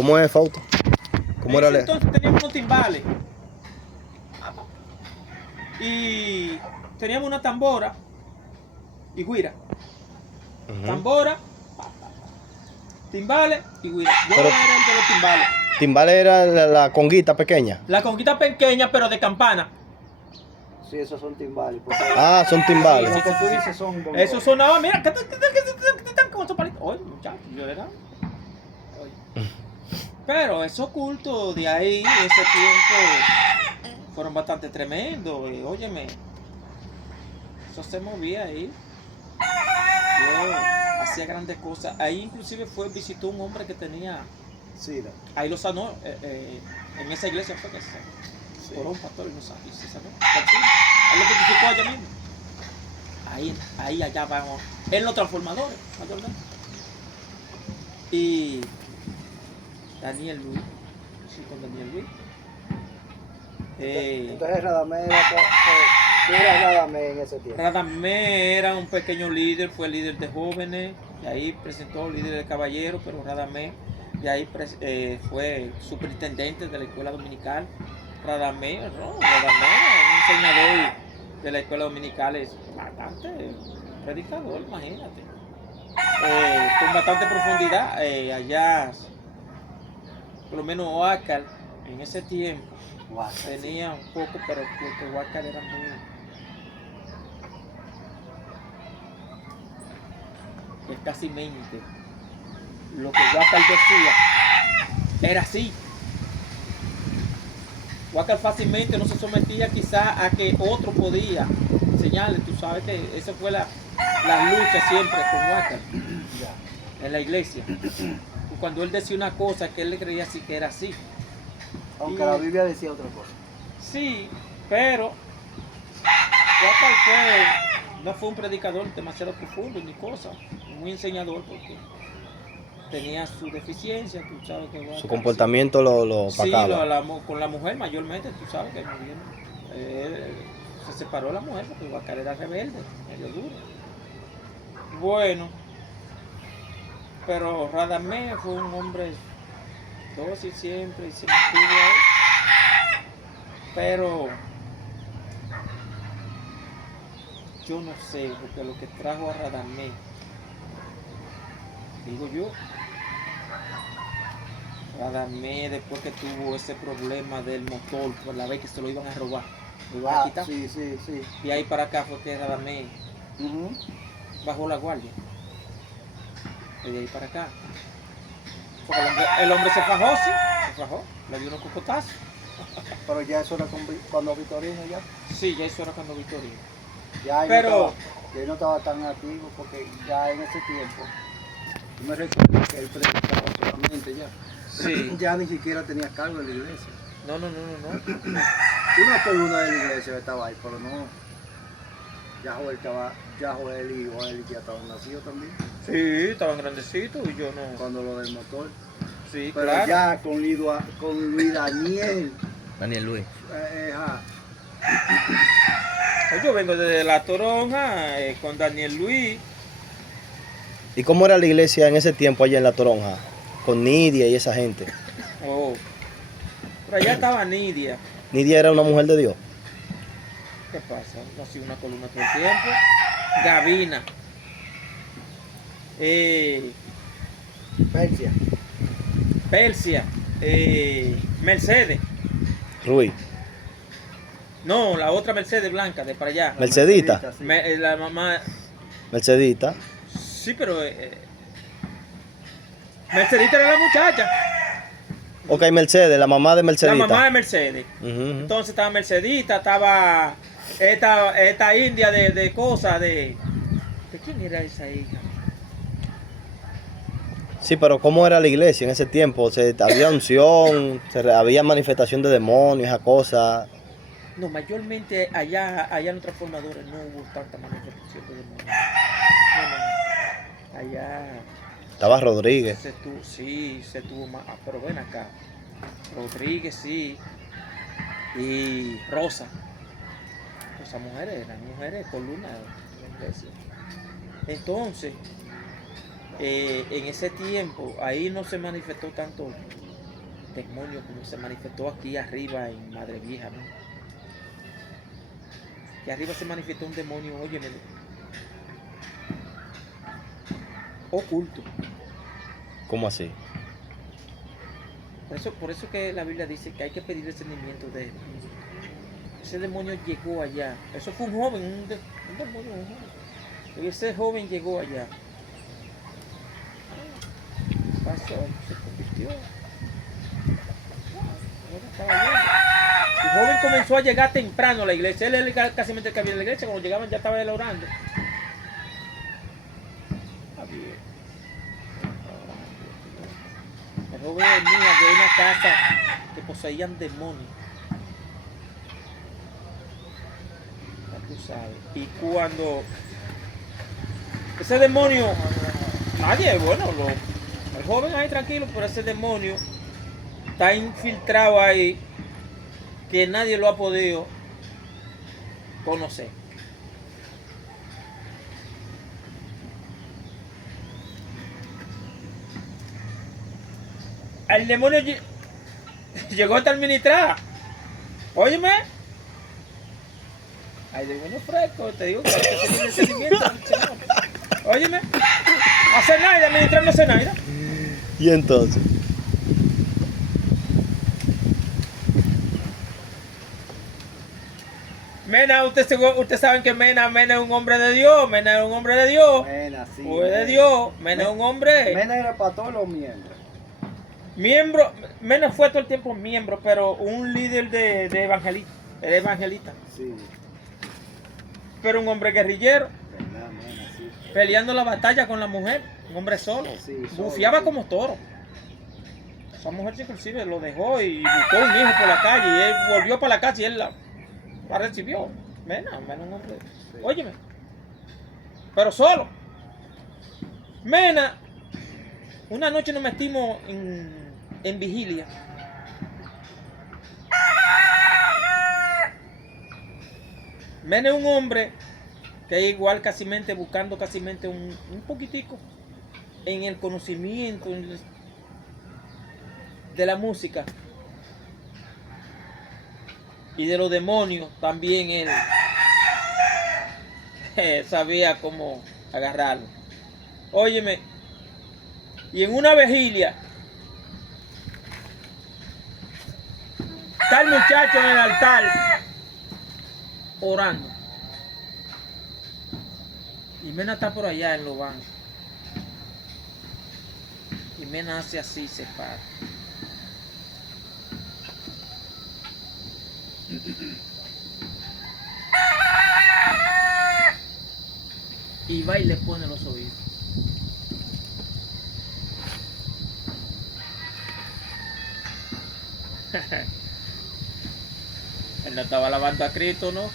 ¿Cómo es, Fausto? ¿Cómo En era? ese entonces teníamos unos timbales. Y teníamos una tambora y guira. Tambora, timbales y guira. Yo Pero- era el de los timbales. Timbales era la conguita pequeña. La conquista pequeña, pero de campana. Sí, esos son timbales. Porque Ah, son timbales. lo que tú dices son bongos. Eso sonaba, mira, con esos palitos. Oye, muchachos, yo era. Oye. Pero esos cultos de ahí, ese tiempo, fueron bastante tremendos. Y, óyeme, eso se movía ahí. Yo hacía grandes cosas. Ahí inclusive visitó un hombre que tenía. Sí, Ahí lo sanó, en esa iglesia fue que se sanó. sí. Por un pastor y no sanó. Y se sanó. Ahí lo testificó allá mismo. Ahí allá vamos. En los transformadores, mayormente. Y Daniel Luis. Sí, con Daniel Luis. Entonces Radamés ¿qué era Radamés en ese tiempo? Radamés era un pequeño líder, fue líder de jóvenes, y ahí presentó líder de caballeros, pero Radamés, y ahí fue superintendente de la escuela dominical. Radamés era un enseñador de la escuela dominical, es bastante predicador, imagínate. Con bastante profundidad, allá, por lo menos Huáscar, en ese tiempo, tenía un poco, pero porque Huáscar era muy... escasamente lo que Huáscar decía era así. Huáscar fácilmente no se sometía quizá a que otro podía enseñarle. Tú sabes que esa fue la lucha siempre con Huáscar en la iglesia. Y cuando él decía una cosa que él le creía así que era así. Aunque la Biblia decía otra cosa. Sí, pero Huáscar no fue un predicador demasiado profundo ni cosa, muy enseñador porque tenía su deficiencia, tú sabes que Huáscar, Su comportamiento lo sí, opacaba. con la mujer mayormente, tú sabes que se separó de la mujer porque Huáscar era rebelde, medio duro. Bueno, pero Radamés fue un hombre dócil siempre y se mantuvo ahí, pero yo no sé, porque lo que trajo a Radamés, digo yo, Radamés después que tuvo ese problema del motor, por la vez que se lo iban a robar, lo iban a quitar. Sí. Y ahí para acá fue que Radamés bajó la guardia. Y de ahí para acá. Porque el hombre se fajó, sí, se fajó, le dio unos cocotazos. Pero ya eso era cuando Vitorino ya. Sí, ya eso era cuando Victorino. Ya Pero él no estaba tan activo porque ya en ese tiempo, yo me recuerdo que él predicaba solamente ya. sí. Ya ni siquiera tenía cargo en la iglesia. No. Una columna de la iglesia estaba ahí, pero no. Ya Joel y Joel ya estaban nacidos también. Sí, estaban grandecitos y yo no. Cuando lo del motor. Sí, Pero claro. ya con Luis Daniel. Daniel Luis. Yo vengo desde La Toronja con Daniel Luis. ¿Y cómo era la iglesia en ese tiempo allá en La Toronja? Con Nidia y esa gente. Oh. Por allá estaba Nidia. Nidia era una mujer de Dios. ¿Qué pasa? No ha sido una columna todo el tiempo. Gavina. Persia. Mercedes. Ruiz. No, la otra Mercedes blanca de para allá. Mercedita. Sí. La mamá. Mercedita. Sí, pero Mercedita era la muchacha. Ok, Mercedes, la mamá de Mercedita. La mamá de Mercedes. Entonces estaba Mercedita, estaba esta india de cosas ¿De quién era esa hija? Sí, pero ¿cómo era la iglesia en ese tiempo? Había unción, había manifestación de demonios, esa cosa. No, mayormente allá en los transformadores no hubo tanta manifestación de demonios. No. Allá Estaba Rodríguez. se tuvo más. Pero ven acá. Rodríguez, sí. Y Rosa. Esas mujeres eran mujeres columnas de la iglesia. Entonces, en ese tiempo, ahí no se manifestó tanto demonio como se manifestó aquí arriba en Madre Vieja, ¿no? Que arriba se manifestó un demonio, óyeme, oculto. ¿Cómo así? Por eso que la Biblia dice que hay que pedir discernimiento de él. Ese demonio llegó allá. Eso fue un joven, un demonio, un joven. Y ese joven llegó allá. Pasó, se convirtió. El joven comenzó a llegar temprano a la iglesia. Él era casi el que había en la iglesia. Cuando llegaban ya estaba él orando. El joven venía de una casa que poseían demonios. Ya tú sabes. Y cuando ese demonio, nadie, bueno, el joven ahí tranquilo, pero ese demonio está infiltrado ahí que nadie lo ha podido conocer. El demonio llegó hasta administrar. Óyeme. Hay demonios frescos, te digo que hay que tener el sentimiento. Óyeme. Hace nada, administrar no hace nada. ¿Y entonces? Mena, usted sabe que Mena es un hombre de Dios. Mena es un hombre de Dios. Mena, sí. Fue de Dios. Mena es un hombre. Mena era para todos los miembros. Miembro. Mena fue todo el tiempo miembro, pero un líder de evangelista. Era evangelista. Sí. Pero un hombre guerrillero. Verdad, Mena, sí. Peleando la batalla con la mujer. Un hombre solo. Sí, Bufiaba sí. como toro. Esa mujer inclusive lo dejó y buscó un hijo por la calle. Y él volvió para la casa y él la recibió. Mena un hombre. Sí. Óyeme. Pero solo. Mena. Una noche nos metimos en vigilia. Mena es un hombre que igual buscando un poquitico en el conocimiento de la música y de los demonios. También él sabía cómo agarrarlo. Óyeme, y en una vigilia está el muchacho en el altar orando. Y Mena está por allá en los bancos. Y Mena hace así, se para. Y va y le pone los oídos. Él no estaba alabando a Cristo, ¿no?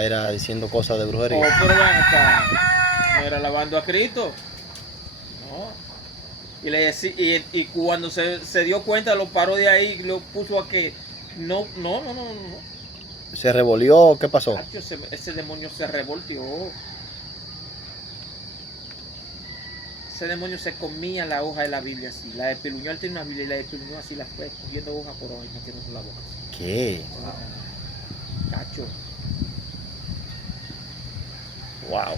Era diciendo cosas de Oh, brujería. pero ven acá. No era alabando a Cristo. No. Y le decía, y cuando se dio cuenta, lo paró de ahí y lo puso a que no. ¿Se revolvió? ¿Qué pasó? Tacho, ese demonio se revolteó. Ese demonio se comía la hoja de la Biblia así. La despeluñó, él tiene una Biblia y la despeluñó así, la fue cogiendo hoja por hoja y metiendo en la boca. ¿Qué? Tacho. Wow.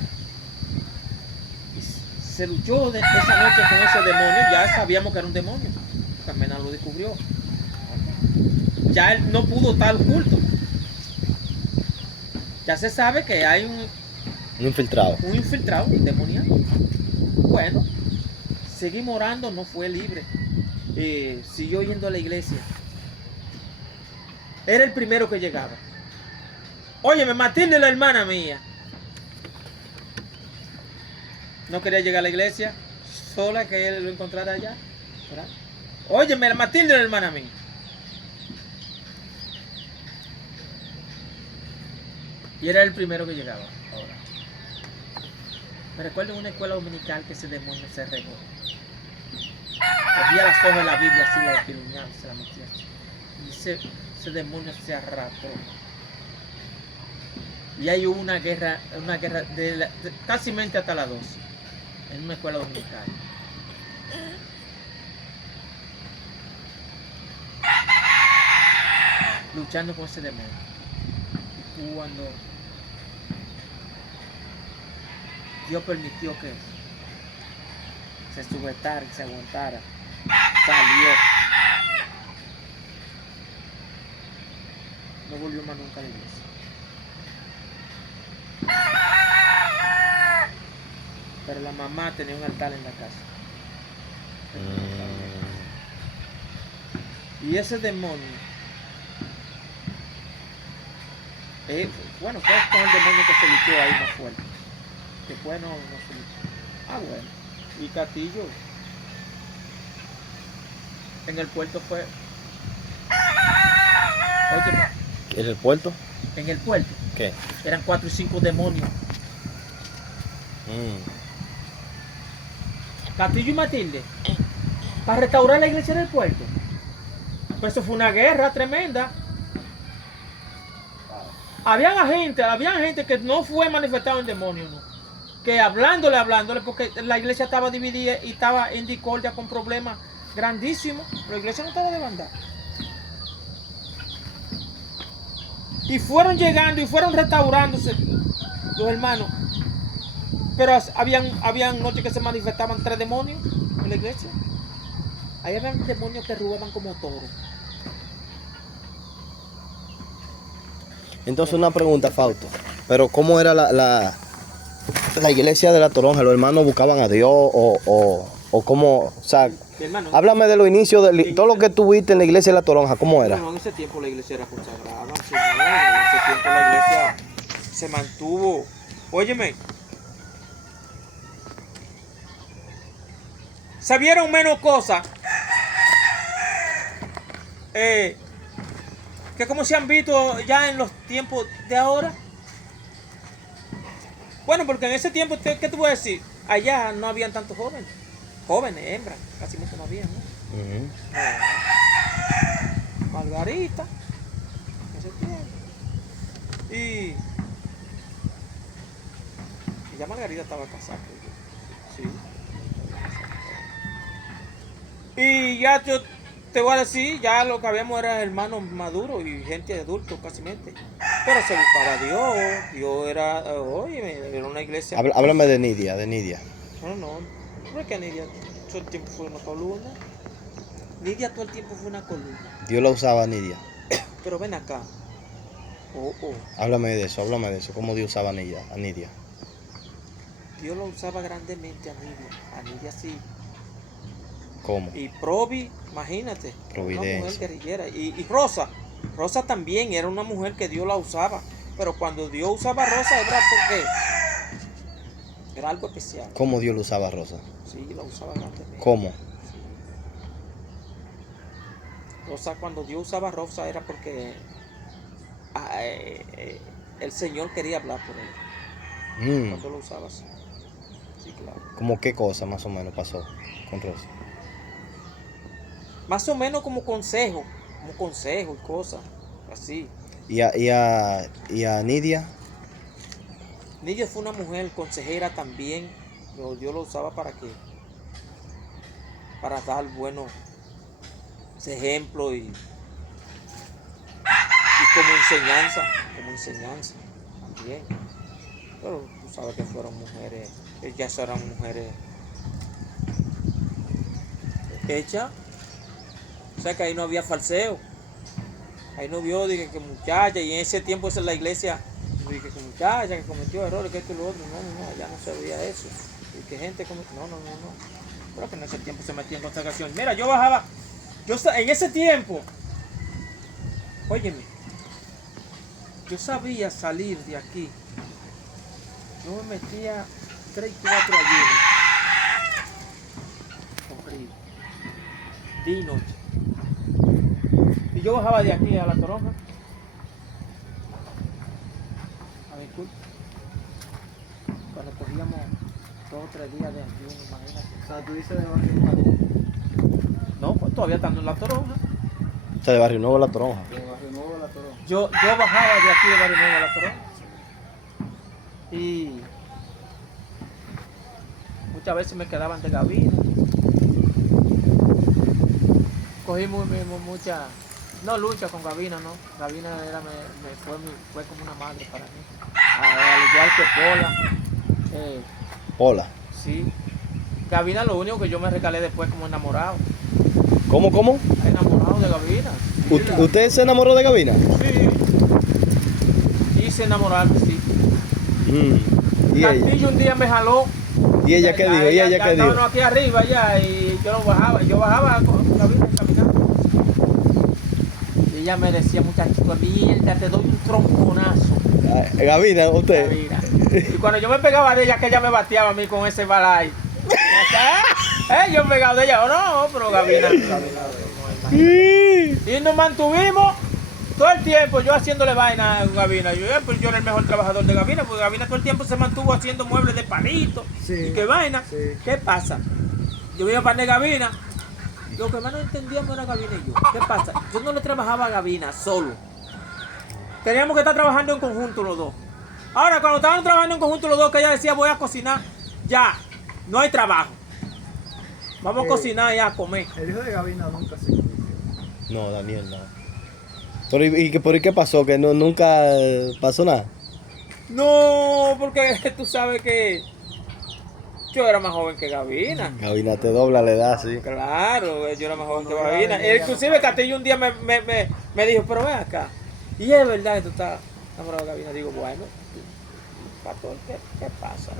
Se luchó esa noche con ese demonio. Ya sabíamos que era un demonio. También lo descubrió. Ya él no pudo estar oculto. Ya se sabe que hay un infiltrado. Un infiltrado, un demoníaco. Bueno, seguimos orando, no fue libre. Siguió yendo a la iglesia. Era el primero que llegaba. Óyeme, Matilde, la hermana mía. No quería llegar a la iglesia, sola que él lo encontrara allá. ¿Verdad? Óyeme, Matilde, la hermana mía. Y era el primero que llegaba. Ahora. Me recuerdo en una escuela dominical que ese demonio se regó. Cogía las hojas de la Biblia así, la despiluñaba, se la metía así. Y ese demonio se arrastró. Y hay una guerra casi mente hasta las 12, en una escuela dominical. luchando con ese demonio. Y cuando Dios permitió que se sujetara y se aguantara, salió. No volvió más nunca a la iglesia. Pero la mamá tenía un altar en la casa. Y ese demonio, bueno, fue con el demonio que se luchó ahí más fuerte. Después no se luchó. Ah, bueno. Y Castillo, en el puerto fue. Oye, ¿En el puerto? en el puerto ¿Qué? eran 4 y 5 demonios. Castillo y Matilde, para restaurar la iglesia del puerto. Pues eso fue una guerra tremenda. Habían gente que no fue manifestado en demonio, ¿no? Que hablándole, porque la iglesia estaba dividida y estaba en discordia con problemas grandísimos. La iglesia no estaba de bandar. Y fueron llegando y fueron restaurándose los hermanos. Pero habían noches que se manifestaban 3 demonios en la iglesia. Ahí habían demonios que ruedan como toros. Entonces una pregunta, Fausto. Pero ¿cómo era la iglesia de la Toronja? ¿Los hermanos buscaban a Dios o cómo? O sea, Hermano, háblame de los inicios, de todo lo que tuviste en la iglesia de la Toronja, ¿cómo era? no, en ese tiempo la iglesia era consagrada, señor. En ese tiempo la iglesia se mantuvo. Óyeme, se vieron menos cosas que como se han visto ya en los tiempos de ahora. Bueno, porque en ese tiempo, ¿qué te voy a decir? Allá no habían tantos jóvenes, hembras, casi mucho no habían, ¿no? Margarita, en ese tiempo. Y ya Margarita estaba casada. Sí. Y ya yo te voy a decir, ya lo que habíamos era hermanos maduros y gente adulta casi mente. Pero se buscaba a Dios. Dios era, oye, era una iglesia. Háblame de Nidia, No es que Nidia todo el tiempo fue una columna. Nidia todo el tiempo fue una columna. Dios la usaba a Nidia. Pero ven acá. Háblame de eso, ¿cómo Dios usaba a Nidia? Dios lo usaba grandemente a Nidia. A Nidia sí. ¿Cómo? Y Provi, imagínate, Providencia. una mujer guerrillera. Y Rosa también era una mujer que Dios la usaba. Pero cuando Dios usaba a Rosa era porque era algo especial. ¿Cómo Dios lo usaba a Rosa? Sí, la usaba grandemente. ¿Cómo? Sí. Rosa, cuando Dios usaba a Rosa era porque el Señor quería hablar por él. Cuando lo usaba así. Sí, claro. ¿Cómo qué cosa más o menos pasó con Rosa? Más o menos como consejo y cosas así. ¿Y a Nidia? Nidia fue una mujer consejera también, pero Dios lo usaba para dar buenos ejemplos y como enseñanza también. Pero tú sabes que fueron mujeres, ellas eran mujeres hechas. O sea que ahí no había falseo. Ahí no vio, dije que muchacha, y en ese tiempo esa es la iglesia, dije que muchacha que cometió errores, que esto y lo otro. No, ya no se veía eso. Y que gente cometió, no. Pero que en ese tiempo se metía en consagración. Mira, yo bajaba, en ese tiempo, óyeme, yo sabía salir de aquí. Yo me metía 3 y 4 ayunos. Horrible. Día y noche. Y yo bajaba de aquí a la Toronja. A mi culto. Cuando cogíamos 2 o 3 días de ayuno, imagínate. O sea, tú dices de Barrio Nuevo. No, pues todavía estando en la Toronja. O sea, de Barrio Nuevo a la Toronja. De Barrio Nuevo a la Toronja. Yo bajaba de aquí de Barrio Nuevo a la Toronja. Y muchas veces me quedaban de gavina. Cogí mucha No lucha con Gavina, no. Gavina fue como una madre para mí. Al igual que Pola. Pola. Sí. Gavina lo único que yo me recalé después como enamorado. ¿Cómo? Enamorado de Gavina. ¿Usted se enamoró de Gavina? Sí. Hice enamorarme, sí. ¿Y ella? Castillo un día me jaló. ¿Y ella qué dijo? ¿Y ella qué dijo? Estábamos aquí arriba ya y yo bajaba. Yo bajaba con Gavina caminando. Y ella me decía, muchachito, mierda, te doy un tronconazo. Gavina, usted. Gavina. Y cuando yo me pegaba de ella, que ella me bateaba a mí con ese balay. Yo pegado de ella, no, pero Gavina. Y nos mantuvimos todo el tiempo, yo haciéndole vaina a Gavina. Yo era el mejor trabajador de Gavina, porque Gavina todo el tiempo se mantuvo haciendo muebles de palito. Sí. ¿Y qué vaina? Sí. ¿Qué pasa? Yo iba para Gavina. Lo que más no entendíamos era Gavina y yo. ¿Qué pasa? Yo no le trabajaba a Gavina solo. Teníamos que estar trabajando en conjunto los dos. Ahora, cuando estaban trabajando en conjunto los dos, que ella decía, voy a cocinar, ya, no hay trabajo. Vamos a cocinar y a comer. El hijo de Gavina nunca se convirtió. No, Daniel, no. Pero, ¿por qué pasó? ¿Que nunca pasó nada? No, porque tú sabes que yo era más joven que Gavina. Gavina te dobla la edad, sí. Claro, yo era más joven que Gavina. Inclusive Castillo un día me dijo, pero ven acá. Y es verdad que tú estás enamorado de Gavina. Digo, bueno, pastor, ¿qué pasa?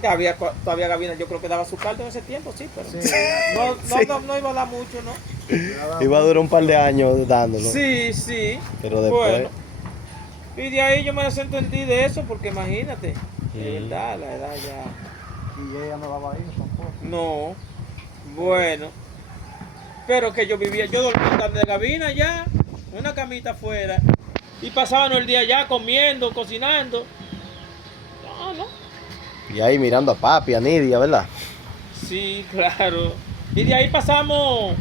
Imagínate. Todavía Gavina yo creo que daba su caldo en ese tiempo, sí, pero Sí. no iba a dar mucho, ¿no? Iba a durar un par de años dándolo. Sí. Pero después. Bueno, y de ahí yo me desentendí de eso, porque imagínate, de verdad, la edad ya... Y ella no daba hijos tampoco. No, bueno, pero que yo dormía de Gavina ya, una camita afuera, y pasábamos el día ya comiendo, cocinando. No. Y ahí mirando a papi, a Nidia, ¿verdad? Sí, claro. Y de ahí pasamos.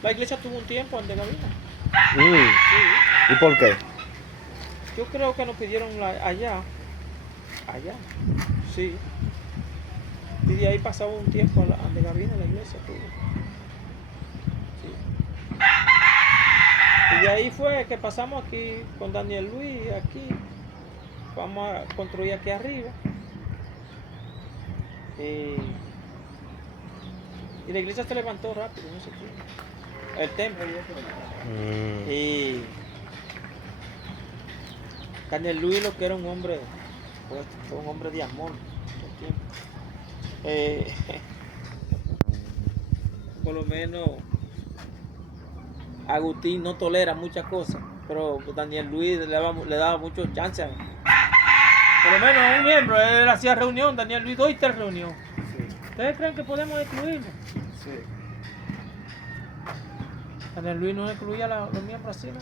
La iglesia tuvo un tiempo ante Gavina. Sí. ¿Y por qué? Yo creo que nos pidieron allá. Sí. Y de ahí pasaba un tiempo ante Gavina, la iglesia tuvo. Sí. Y de ahí fue que pasamos aquí con Daniel Luis, aquí. Vamos a construir aquí arriba. Y la iglesia se levantó rápido en ese tiempo. El templo. Y Daniel Luis, lo que era un hombre, pues, fue un hombre de amor todo el tiempo. Por lo menos Agustín no tolera muchas cosas, pero Daniel Luis le daba muchos chances. Por lo menos un miembro, él hacía reunión, Daniel Luis 2 y 3 reuniones. Sí. ¿Ustedes creen que podemos excluirlo? Sí. Daniel Luis no excluía a los miembros así, ¿no?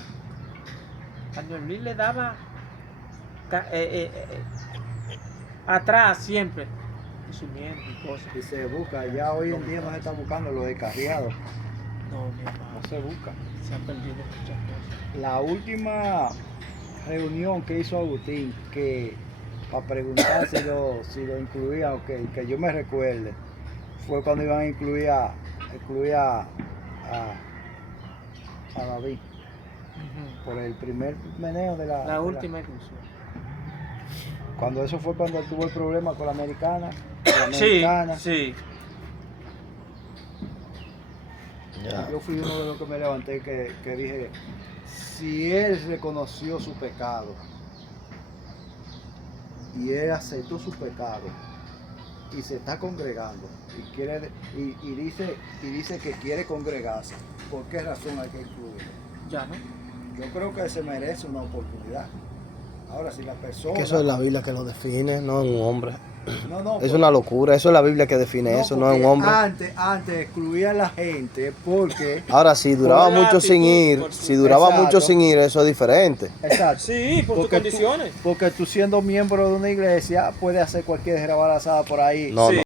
Daniel Luis le daba atrás siempre de su miembro y cosas. Y se busca, ya hoy en día no se está buscando los descarriados. No, mi hermano, No se busca. se han perdido muchas cosas. La última reunión que hizo Agustín, que para preguntar si lo incluían o que yo me recuerde, fue cuando iban a incluir a David por el primer meneo de La última inclusión. Cuando eso fue cuando tuvo el problema con la americana. Sí. Ya. Yo fui uno de los que me levanté que dije, si él reconoció su pecado y él aceptó su pecado y se está congregando y dice que quiere congregarse, ¿por qué razón hay que incluirlo? Ya, ¿no? Yo creo que se merece una oportunidad. Ahora, si la persona... Que eso es la Biblia que lo define, no es un hombre. No, Es una locura, eso es la Biblia que define eso, no es un hombre. Antes excluía a la gente porque... Ahora, si duraba Por la mucho sin actitud, ir, por su- si duraba Exacto. mucho sin ir, eso es diferente. Exacto. Sí, por sus Porque condiciones. Porque tú siendo miembro de una iglesia puedes hacer cualquier desgrabarazada por ahí. No, Sí. no.